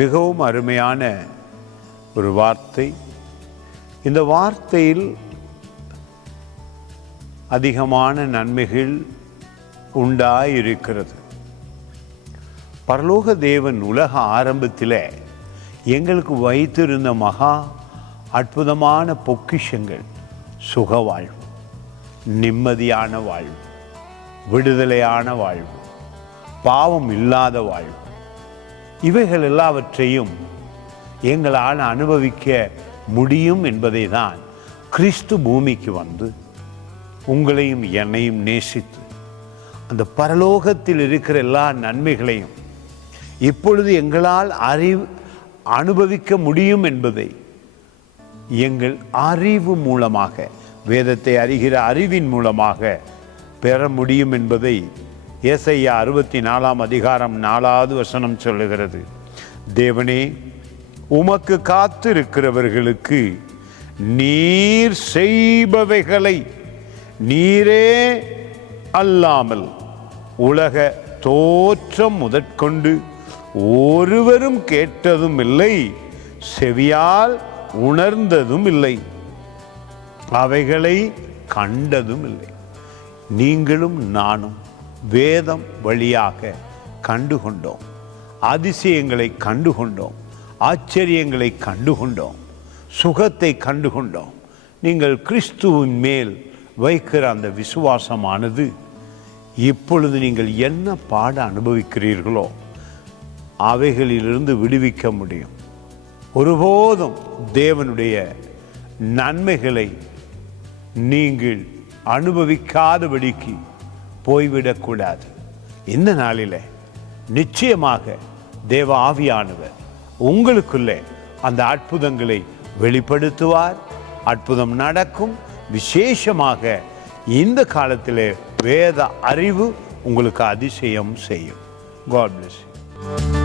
மிகவும் அருமையான ஒரு வார்த்தை. இந்த வார்த்தையில் அதிகமான நன்மைகள் உண்டாயிருக்கிறது. பரலோக தேவன் உலக ஆரம்பத்தில் எங்களுக்கு வைத்திருந்த மகா அற்புதமான பொக்கிஷங்கள் சுக வாழ்வு, நிம்மதியான வாழ்வு, விடுதலையான வாழ்வு, பாவம் இல்லாத வாழ்வு, இவைகள் எல்லாவற்றையும் எங்களால் அனுபவிக்க முடியும் என்பதை தான் கிறிஸ்து பூமிக்கு வந்து உங்களையும் என்னையும் நேசித்து அந்த பரலோகத்தில் இருக்கிற எல்லா நன்மைகளையும் இப்பொழுது எங்களால் அனுபவிக்க முடியும் என்பதை எங்கள் அறிவு மூலமாக, வேதத்தை அறிகிற அறிவின் மூலமாக பெற முடியும் என்பதை ஏசாயா 64 அதிகாரம் 4வது வசனம் சொல்லுகிறது. தேவனே, உமக்கு காத்திருக்கிறவர்களுக்கு நீர் செய்பவைகளை நீரே அல்லாமல் உலக தோற்றம் முதற்கொண்டு ஒருவரும் கேட்டதும் இல்லை, செவியால் உணர்ந்ததும் இல்லை, அவைகளை கண்டதும் இல்லை. நீங்களும் நானும் வேதம் வழியாக கண்டுகொண்டோம், அதிசயங்களை கண்டுகொண்டோம், ஆச்சரியங்களை கண்டுகொண்டோம், சுகத்தை கண்டுகொண்டோம். நீங்கள் கிறிஸ்துவின் மேல் வைக்கிற அந்த விசுவாசமானது இப்பொழுது நீங்கள் என்ன பாட அனுபவிக்கிறீர்களோ அவைகளிலிருந்து விடுவிக்க முடியும். ஒருபோதும் தேவனுடைய நன்மைகளை நீங்கள் அனுபவிக்காதபடிக்கு போய்விடக்கூடாது. இந்த நாளில் நிச்சயமாக தேவ ஆவியானவர் உங்களுக்குள்ளே அந்த அற்புதங்களை வெளிப்படுத்துவார். அற்புதம் நடக்கும். விசேஷமாக இந்த காலத்தில் வேத அறிவு உங்களுக்கு அதிசயம் செய்யும். God bless you.